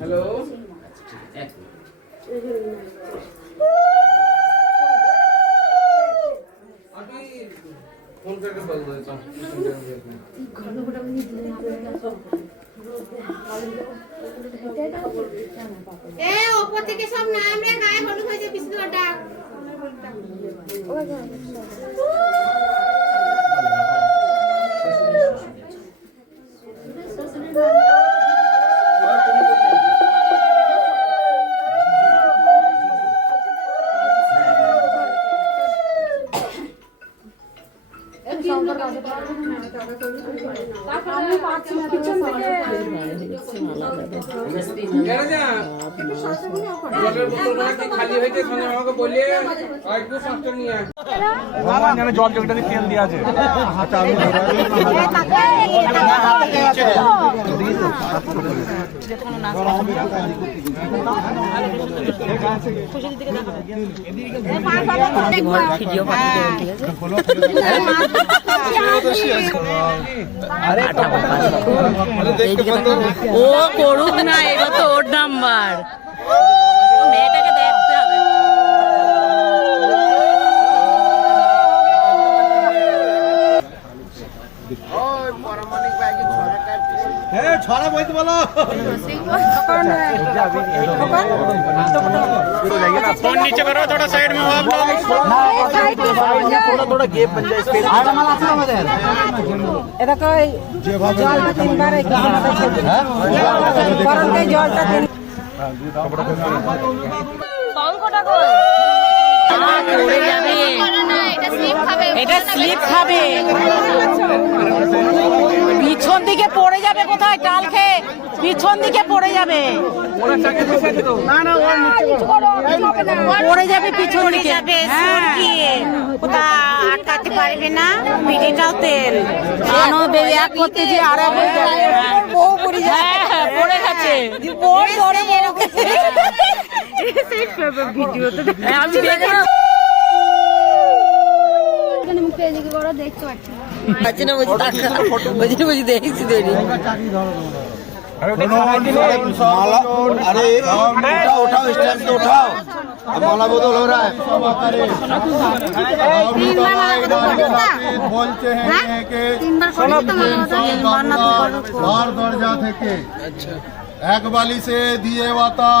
Hello अभी phone करके बोल देता हूँ ए ऊपर থেকে সব নাম রে গায়ে হলুদ হয়েছে বিস্কুটটা জল জলটা তেল দিয়ে আছে ও করুক না, এটা তো ওর নাম্বার, মেয়েটাকে দেখতে হবে। ছড়া বইতে বলো फोन नीचे करो थोड़ा साइड में आप लोग थोड़ा थोड़ा गैप बन जाए स्पेस এটা কই জলটা তিনবার এই গরম কে জলটা তিন শঙ্কটা কই পড়ে যাবে, এটা স্লিপ খাবে, পিছন দিকে পড়ে যাবে, কোথায় ডাল খেয়ে পিছন দিকে পড়ে যাবে, পড়ে যাবে পিছন দিকে, কোথা আটকাতে পারবে না, পিঠেটাও তেল এক করতে যে আর হয়ে যাবে, বউ পড়ে যাবে, পড়ে গেছে বউ পড়ে ভিডিওতে আমি দেখি দেখতে পাচ্ছি না, বুঝি দেখছি দেরি अरे उठाओ स्टैंड से उठाओ, माला बदल हो रहा है। बोलते हैं कि बार दरजा থেকে এক বালি সে দিয়ে বাতা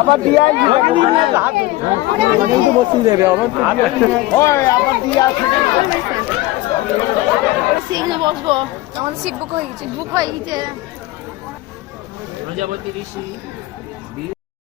আবার দিয়া বসিয়ে দেবে আবার দিয়া সিগনে বসবো, আমাদের সিট বুক হয়ে গেছে, প্রজাপতি ঋষি